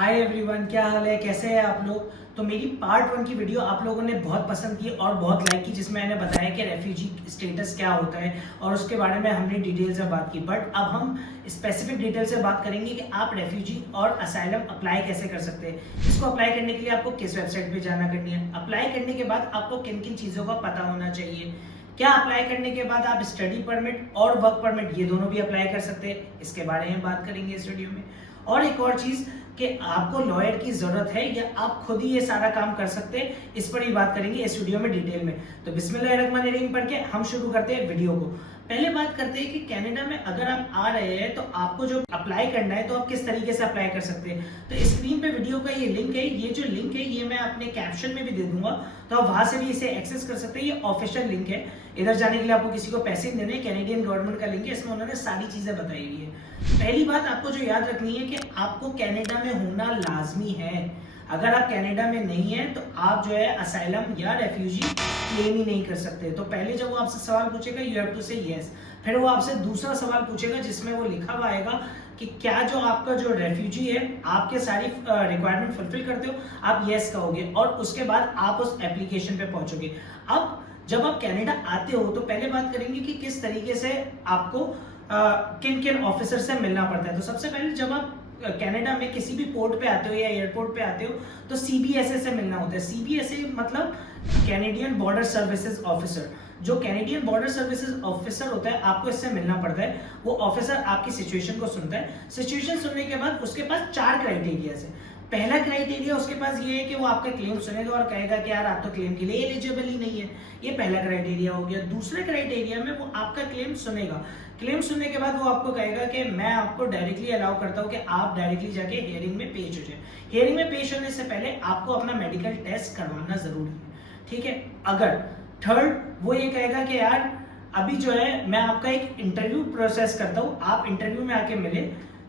Hi everyone, क्या हाल है, कैसे हैं आप लोग। तो मेरी पार्ट 1 की वीडियो आप लोगों ने बहुत पसंद की और बहुत लाइक की, जिसमें मैंने बताया कि रेफ्यूजी स्टेटस क्या होता है और उसके बारे में हमने डिटेल से बात की। बट अब हम स्पेसिफिक डिटेल से बात करेंगे कि आप रेफ्यूजी और असाइलम अप्लाई कैसे कर सकते हैं। इसको अप्लाई करने के लिए आपको किस वेबसाइट पे जाना करनी है, अप्लाई करने के बाद आपको किन किन चीज़ों का पता होना चाहिए, क्या अप्लाई करने के बाद आप स्टडी परमिट और वर्क परमिट ये दोनों भी अप्लाई कर सकते हैं, इसके बारे में बात करेंगे इस वीडियो में। और एक और चीज़ कि आपको लॉयर की जरूरत है या आप खुद ही ये सारा काम कर सकते हैं, इस पर ही बात करेंगे इस वीडियो में डिटेल में। तो बिस्मिल्लाहिर्रहमानिर्रहीम पढ़ के हम शुरू करते हैं वीडियो को। पहले बात करते हैं कि कनाडा में अगर आप आ रहे हैं तो आपको जो अप्लाई करना है तो आप किस तरीके से अप्लाई कर सकते हैं। तो स्क्रीन पे वीडियो का ये लिंक है, ये जो लिंक है ये मैं अपने कैप्शन में भी दे दूंगा, तो आप वहां से भी इसे एक्सेस कर सकते हैं। ये ऑफिशियल लिंक है, इधर जाने के लिए आपको किसी को पैसे नहीं देने, कैनेडियन गवर्नमेंट का लिंक है, इसमें उन्होंने सारी चीजें बताई हुई है। पहली बात आपको जो याद रखनी है कि आपको कनाडा में होना लाजमी है। अगर आप कनाडा में नहीं है तो आप जो है असाइलम या रेफ्यूजी क्लेम ही नहीं कर सकते। तो पहले जब वो आपसे सवाल पूछेगा यू हैव टू से यस, फिर वो आपसे दूसरा सवाल पूछेगा जिसमें वो लिखा हुआ आएगा कि क्या जो आपका जो रेफ्यूजी है आपके सारी रिक्वायरमेंट फुलफिल करते हो, आप यस कहोगे और उसके बाद आप उस एप्लीकेशन पे पहुंचोगे। अब जब आप कनाडा आते हो तो पहले बात करेंगे कि किस तरीके से आपको किन किन ऑफिसर से मिलना पड़ता है। तो सबसे पहले जब आप कनाडा में किसी भी पोर्ट पे आते हो या एयरपोर्ट पे आते हो तो सीबीएसए से मिलना होता है। सीबीएसए मतलब कैनेडियन बॉर्डर सर्विसेज ऑफिसर। जो कैनेडियन बॉर्डर सर्विसेज ऑफिसर होता है आपको इससे मिलना पड़ता है। वो ऑफिसर आपकी सिचुएशन को सुनता है। सिचुएशन सुनने के बाद उसके पास 4 क्राइटेरिया है। पहला क्राइटेरिया उसके पास ये है कि वो आपका क्लेम सुनेगा और कहेगा कि यार आप तो क्लेम के लिए एलिजिबल ही नहीं है। ये पहला क्राइटेरिया हो गया। दूसरे क्राइटेरिया में वो आपका क्लेम सुनेगा। क्लेम सुनने के बाद वो आपको कहेगा कि मैं आपको डायरेक्टली अलाउ करता हूँ कि आप डायरेक्टली जाके हियरिंग में पेश हो जाए। हियरिंग में पेश होने से पहले आपको अपना मेडिकल टेस्ट करवाना जरूरी है, ठीक है। अगर थर्ड वो ये कहेगा कि यार अभी जो है मैं आपका एक इंटरव्यू प्रोसेस करता हूँ, आप इंटरव्यू में आके मिले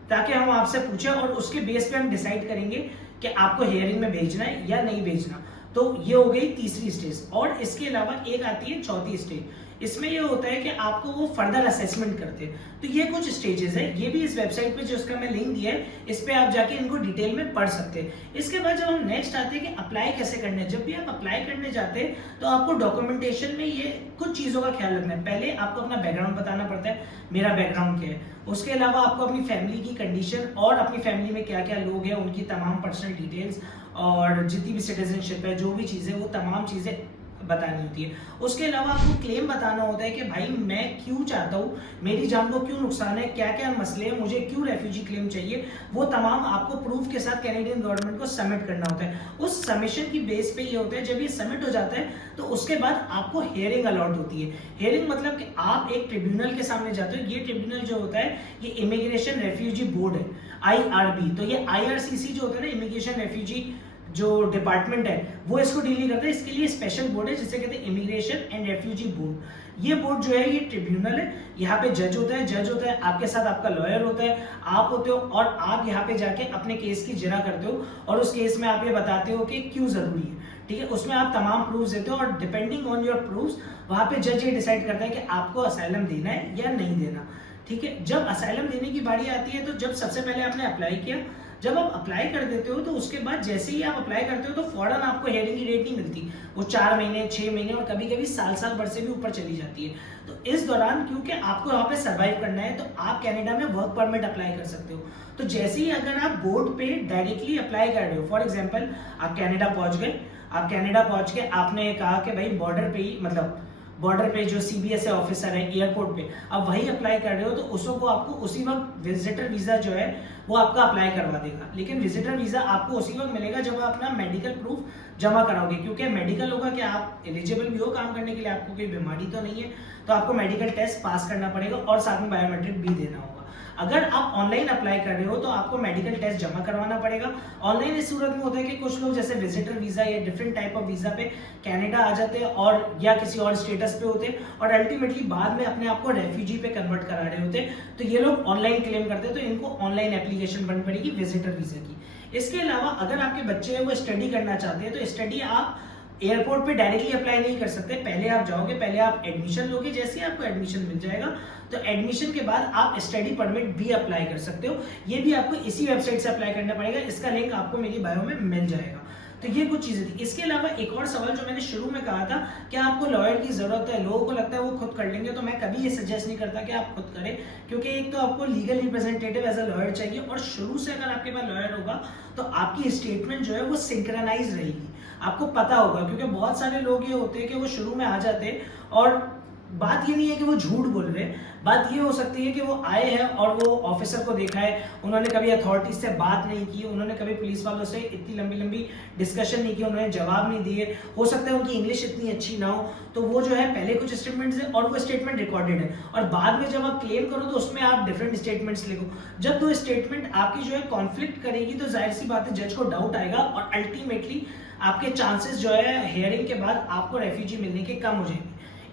ताकि हम आपसे पूछें और उसके बेस पे हम डिसाइड करेंगे कि आपको हियरिंग में भेजना है या नहीं भेजना। तो ये हो गई तीसरी स्टेज। और इसके अलावा एक आती है चौथी स्टेज। इसमें ये होता है कि आपको वो फर्दर असेसमेंट करते हैं। तो ये कुछ स्टेजेस है, ये भी इस वेबसाइट पे जो इसका मैं लिंक दिया है इस पे आप जाके इनको डिटेल में पढ़ सकते हैं। इसके बाद जब हम नेक्स्ट आते हैं कि अप्लाई कैसे करना है। जब भी आप अप्लाई करने जाते हैं तो आपको डॉक्यूमेंटेशन में ये कुछ चीजों का ख्याल रखना है। पहले आपको अपना बैकग्राउंड बताना पड़ता है, मेरा बैकग्राउंड क्या है। उसके अलावा आपको अपनी फैमिली की कंडीशन और अपनी फैमिली में क्या क्या लोग हैं उनकी तमाम पर्सनल डिटेल्स और जितनी भी सिटीजनशिप है, जो भी चीज़ें, वो तमाम चीज़ें बतानी होती है। उसके अलावा आपको क्लेम बताना होता है कि भाई मैं क्यों चाहता हूँ, मेरी जान को क्यों नुकसान है, क्या क्या मसले हैं, मुझे क्यों रेफ्यूजी क्लेम चाहिए। वो तमाम आपको प्रूफ के साथ कैनेडियन गवर्नमेंट को सबमिट करना होता है। उस सबमिशन की बेस पे ये होता है, जब ये सबमिट हो जाता है तो उसके बाद आपको हियरिंग अलॉट होती है। हियरिंग मतलब कि आप एक ट्रिब्यूनल के सामने जाते हो। ये ट्रिब्यूनल जो होता है ये इमिग्रेशन रेफ्यूजी बोर्ड है, IRB। तो ये IRCC जो होता है ना, इमिग्रेशन रेफ्यूजी जो डिपार्टमेंट है वो इसको डील नहीं करता है। इसके लिए स्पेशल बोर्ड है जिसे कहते हैं इमिग्रेशन एंड रेफ्यूजी बोर्ड। ये बोर्ड जो है ये ट्रिब्यूनल है। यहाँ पे जज होता है, आपके साथ आपका लॉयर होता है, आप होते हो और आप यहाँ पे जाके अपने केस की जिरा करते हो और उस केस में आप ये बताते हो कि क्यों जरूरी है, ठीक है। उसमें आप तमाम प्रूफ्स देते हो और डिपेंडिंग ऑन योर प्रूफ्स वहां पे जज ये डिसाइड करता है कि आपको असाइलम देना है या नहीं देना, ठीक है। जब असाइलम देने की बारी आती है तो जब सबसे पहले आपने अप्लाई किया, जब आप अप्लाई कर देते हो तो उसके बाद जैसे ही आप अप्लाई करते हो तो फौरन आपको हियरिंग की डेट नहीं मिलती। वो 4 महीने, 6 महीने और कभी कभी साल भर से भी ऊपर चली जाती है। तो इस दौरान क्योंकि आपको वहाँ पे सर्वाइव करना है तो आप कनाडा में वर्क परमिट अप्लाई कर सकते हो। तो जैसे ही अगर आप बोर्ड पे डायरेक्टली अप्लाई कर रहे हो, फॉर एग्जाम्पल आप कनाडा पहुंच गए, आप कनाडा पहुंच के आपने कहा कि भाई बॉर्डर पे ही, मतलब बॉर्डर पे जो सीबीएसए ऑफिसर है एयरपोर्ट पे, आप वही अप्लाई कर रहे हो तो उसको आपको उसी वक्त विजिटर वीजा जो है वो आपका अप्लाई करवा देगा। लेकिन विजिटर वीजा आपको उसी वक्त मिलेगा जब आप अपना मेडिकल प्रूफ जमा कराओगे, क्योंकि मेडिकल होगा कि आप एलिजिबल भी हो काम करने के लिए, आपको कोई बीमारी तो नहीं है, तो आपको मेडिकल टेस्ट पास करना पड़ेगा और साथ में बायोमेट्रिक भी देना होगा। अगर आप ऑनलाइन अप्लाई कर रहे हो तो आपको मेडिकल टेस्ट जमा करवाना पड़ेगा। ऑनलाइन इस सूरत में होता है कि कुछ लोग जैसे विजिटर वीजा या डिफरेंट टाइप ऑफ वीजा पे कनाडा आ जाते हैं और या किसी और स्टेटस पे होते हैं और अल्टीमेटली बाद में अपने आप को रेफ्यूजी पे कन्वर्ट करा रहे होते हैं। तो ये लोग ऑनलाइन क्लेम करते हैं, तो इनको ऑनलाइन एप्लीकेशन बननी पड़ेगी विजिटर वीजा की। इसके अलावा अगर आपके बच्चे हैं वो स्टडी करना चाहते हैं तो स्टडी आप एयरपोर्ट पे डायरेक्टली अप्लाई नहीं कर सकते, पहले आप जाओगे, पहले आप एडमिशन लोगे, जैसे ही आपको एडमिशन मिल जाएगा तो एडमिशन के बाद आप स्टडी परमिट भी अप्लाई कर सकते हो। ये भी आपको इसी वेबसाइट से अप्लाई करना पड़ेगा, इसका लिंक आपको मेरी बायो में मिल जाएगा। तो ये कुछ चीजें थी। इसके अलावा एक और सवाल जो मैंने शुरू में कहा था, क्या आपको लॉयर की जरूरत है? लोगों को लगता है वो खुद कर लेंगे, तो मैं कभी ये सजेस्ट नहीं करता कि आप खुद करें, क्योंकि एक तो आपको legal representative as a lawyer चाहिए, और शुरू से अगर आपके पास लॉयर होगा तो आपकी स्टेटमेंट जो है वो सिंक्रोनाइज रहेगी, आपको पता होगा। क्योंकि बहुत सारे लोग ये होते हैं कि वो शुरू में आ जाते हैं, और बात ये नहीं है कि वो झूठ बोल रहे हैं, बात ये हो सकती है कि वो आए हैं और वो ऑफिसर को देखा है, उन्होंने कभी अथॉरिटी से बात नहीं की, उन्होंने कभी पुलिस वालों से इतनी लंबी लंबी डिस्कशन नहीं की, उन्होंने जवाब नहीं दिए, हो सकता है उनकी इंग्लिश इतनी अच्छी ना हो, तो वो जो है पहले कुछ स्टेटमेंट्स है और वो स्टेटमेंट रिकॉर्डेड है, और बाद में जब आप क्लेम करो तो उसमें आप डिफरेंट स्टेटमेंट्स लिखो। जब दो स्टेटमेंट आपकी जो है कॉन्फ्लिक्ट करेगी तो जाहिर सी बात है जज को डाउट आएगा, और अल्टीमेटली आपके चांसेस जो है हियरिंग के बाद आपको रेफ्यूजी मिलने के कम हो जाएंगे।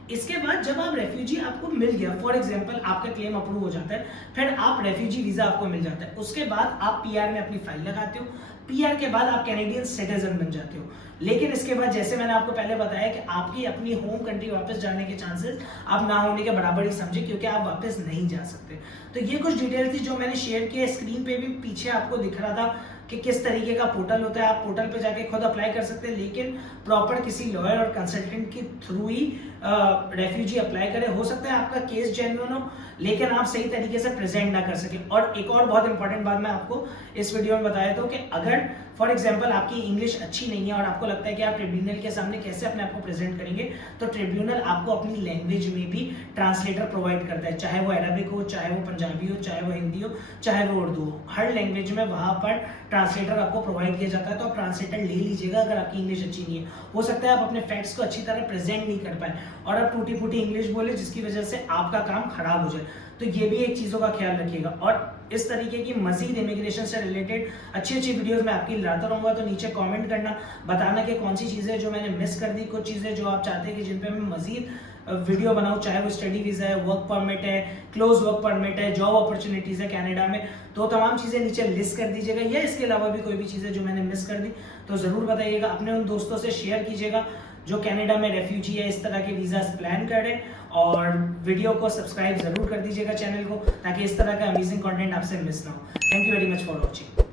इसके बाद जब आप रेफ्यूजी आपको मिल गया, फॉर एग्जांपल आपका क्लेम अप्रूव हो जाता है, फिर आप रेफ्यूजी वीजा आपको मिल जाता है, उसके बाद आप पीआर में अपनी फाइल लगाते हो, पीआर के बाद आप कैनेडियन सिटीजन बन जाते हो। लेकिन इसके बाद जैसे मैंने आपको पहले बताया कि आपकी अपनी होम कंट्री वापस जाने के चांसेस आप ना होने के बराबर ही समझे, क्योंकि आप वापस नहीं जा सकते। तो ये कुछ डिटेल थी जो मैंने शेयर किया। स्क्रीन पे भी पीछे आपको दिख रहा था कि किस तरीके का पोर्टल होता है, आप पोर्टल पे जाके खुद अप्लाई कर सकते हैं, लेकिन प्रॉपर किसी लॉयर और कंसल्टेंट के थ्रू ही रेफ्यूजी अप्लाई करें। हो सकता है आपका केस जेन्युइन हो, लेकिन आप सही तरीके से प्रेजेंट ना कर सके। और एक और बहुत इंपॉर्टेंट बात मैं आपको इस वीडियो में बताया था कि अगर फॉर एग्जाम्पल आपकी इंग्लिश अच्छी नहीं है और आपको लगता है कि आप ट्रिब्यूनल के सामने कैसे अपने आप को प्रेजेंट करेंगे, तो ट्रिब्यूनल आपको अपनी लैंग्वेज में भी ट्रांसलेटर प्रोवाइड करता है, चाहे वो अरबिक हो, चाहे वो पंजाबी हो, चाहे वो हिंदी हो, चाहे वो उर्दू हो, हर लैंग्वेज में वहां पर ट्रांसलेटर आपको प्रोवाइड किया जाता है। तो आप ट्रांसलेटर ले लीजिएगा अगर आपकी इंग्लिश अच्छी नहीं है। हो सकता है आप अपने फैक्ट्स को अच्छी तरह प्रेजेंट नहीं कर पाए और आप टूटी फूटी इंग्लिश बोले, जिसकी वजह से आपका काम खराब हो जाए। तो ये भी एक चीज़ों का ख्याल रखिएगा। और इस तरीके की मजीद इमिग्रेशन से रिलेटेड अच्छी अच्छी वीडियोस मैं आपकी लाता रहूँगा। तो नीचे कमेंट करना, बताना कि कौन सी चीज़ें जो मैंने मिस कर दी, कुछ चीज़ें जो आप चाहते हैं कि जिन पे मैं मजीद वीडियो बनाऊँ, चाहे वो स्टडी वीज़ा है, वर्क परमिट है, क्लोज वर्क परमिट है, जॉब अपॉर्चुनिटीज़ है कनाडा में, तो तमाम चीज़ें नीचे लिस्ट कर दीजिएगा। या इसके अलावा भी कोई भी चीज़ें जो मैंने मिस कर दी तो ज़रूर बताइएगा। अपने उन दोस्तों से शेयर कीजिएगा जो कनाडा में रेफ्यूजी या इस तरह के वीज़ा प्लान करें, और वीडियो को सब्सक्राइब ज़रूर कर दीजिएगा चैनल को, ताकि इस तरह का अमेजिंग कंटेंट आपसे मिस ना हो। Thank you very much for watching.